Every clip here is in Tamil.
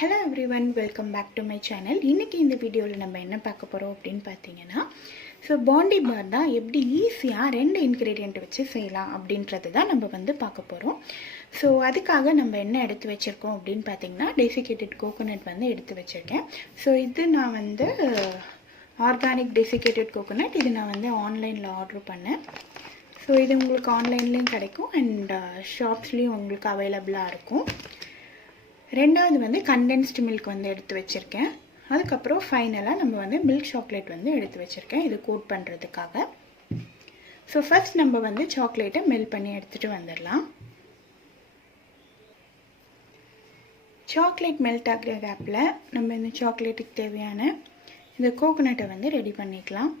Hello everyone, welcome back to my channel. இன்னைக்கு இந்த வீடியோல நம்ம என்ன பார்க்க போறோம் அப்படினு பாத்தீங்கன்னா பாண்டி பார் தான் எப்படி ஈஸியா ரெண்டு இன்கிரிடியன்ட் வச்சு செய்யலாம் அப்படின்றது தான் நம்ம பார்க்க போறோம். அதுக்காக நம்ம என்ன எடுத்து வச்சிருக்கோம் அப்படினு பாத்தீங்கன்னா டெசிகேட்டட் கோகோனட் எடுத்து வச்சிருக்கேன். இது நான் ஆர்கானிக் டெசிகேட்டட் கோகோனட். இது நான் ஆன்லைன்ல ஆர்டர் பண்ணேன். இது உங்களுக்கு ஆன்லைன்லயும் கிடைக்கும் and ஷாப்ஸ்லயும் உங்களுக்கு அவேலபிளா இருக்கும். ரெண்டாவது கண்டென்ஸ்டு மில்க் எடுத்து வச்சிருக்கேன். அதுக்கப்புறம் ஃபைனலாக நம்ம மில்க் சாக்லேட் எடுத்து வச்சிருக்கேன் இது கோட் பண்ணுறதுக்காக. ஃபர்ஸ்ட் நம்ம சாக்லேட்டை மெல்ட் பண்ணி எடுத்துகிட்டு வந்துடலாம். சாக்லேட் மெல்ட் ஆகிற கேப்பில் நம்ம இந்த சாக்லேட்டுக்கு தேவையான இந்த கோகோனட்டை ரெடி பண்ணிக்கலாம்.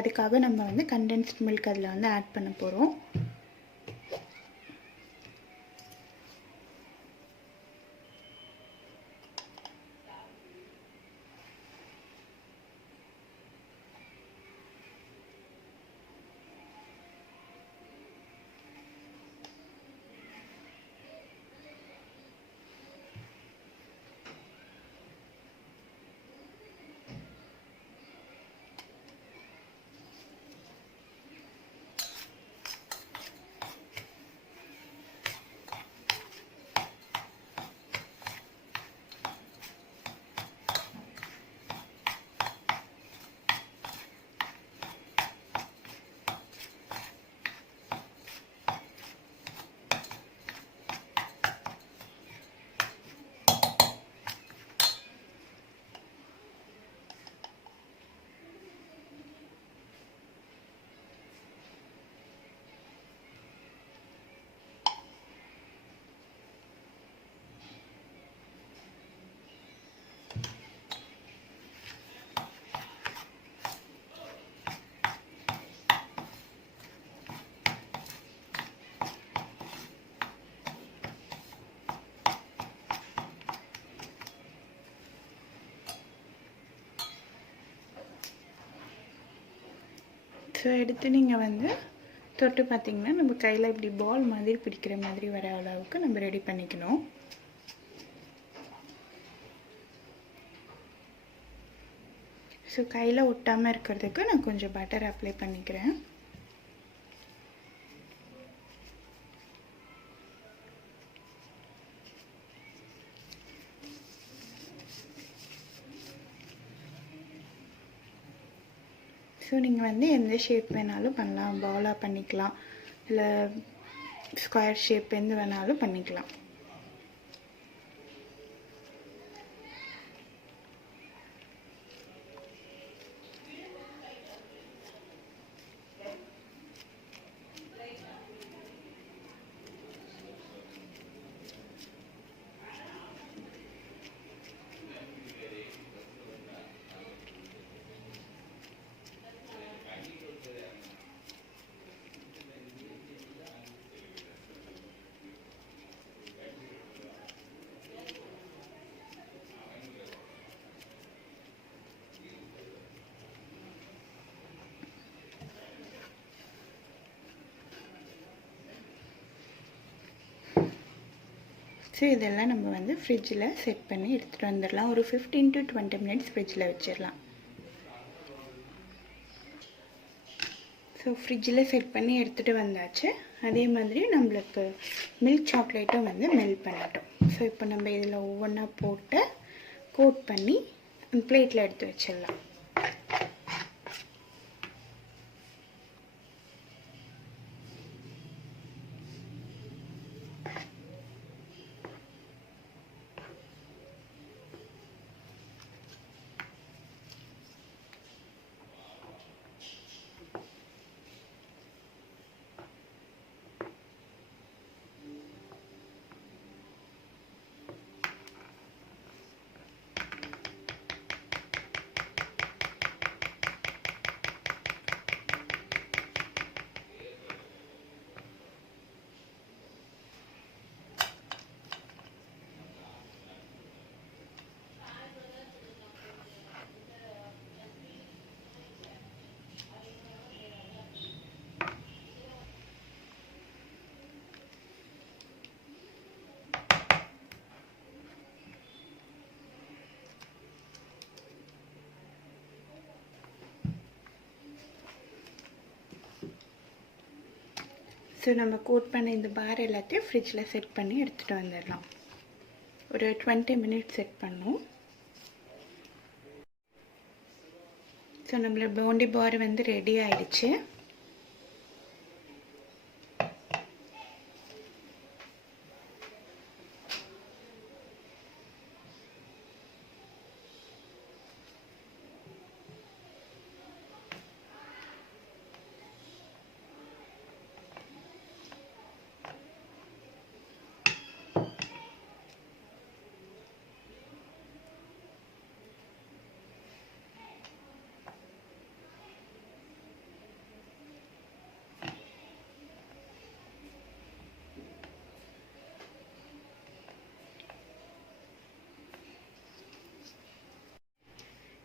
அதுக்காக நம்ம கண்டென்ஸ்டு மில்க் அதில் ஆட் பண்ண போகிறோம். எடுத்து நீங்கள் தொட்டு பார்த்தீங்கன்னா நம்ம கையில் இப்படி பால் மாதிரி பிடிக்கிற மாதிரி வர அளவுக்கு நம்ம ரெடி பண்ணிக்கணும். கையில் ஒட்டாமல் இருக்கிறதுக்கு நான் கொஞ்சம் பட்டர் அப்ளை பண்ணிக்கிறேன். நீங்கள் எந்த ஷேப் வேணாலும் பண்ணலாம். பாலாக பண்ணிக்கலாம், இல்லை ஸ்கொயர் ஷேப் எந்த வேணாலும் பண்ணிக்கலாம். இதெல்லாம் நம்ம ஃப்ரிட்ஜில் செட் பண்ணி எடுத்துகிட்டு வந்துடலாம். ஒரு 15 to 20 minutes ஃப்ரிட்ஜில் வச்சிடலாம். ஃப்ரிட்ஜில் செட் பண்ணி எடுத்துகிட்டு வந்தாச்சு. அதே மாதிரி நம்மளுக்கு மில்க் சாக்லேட்டும் மெல்ட் பண்ணட்டும். இப்போ நம்ம இதில் ஒவ்வொன்றா போட்டு கோட் பண்ணி பிளேட்டில் எடுத்து வச்சிடலாம். ஸோ நம்ம கோட் பண்ண இந்த பார் எல்லாத்தையும் ஃப்ரிட்ஜில் செட் பண்ணி எடுத்துகிட்டு வந்துடலாம். ஒரு 20 மினிட்ஸ் செட் பண்ணோம். ஸோ நம்மளோட போண்டி பார் வந்து ரெடி ஆயிடுச்சு.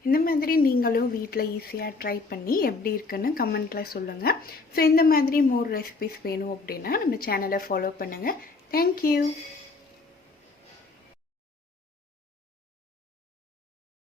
இந்த மாதிரி நீங்களும் வீட்டில் ஈஸியாக ட்ரை பண்ணி எப்படி இருக்குன்னு கமெண்ட்டில் சொல்லுங்கள். ஸோ இந்த மாதிரி மோர் ரெசிபிஸ் வேணும் அப்படின்னா நம்ம சேனலை ஃபாலோ பண்ணுங்கள். தேங்க்யூ.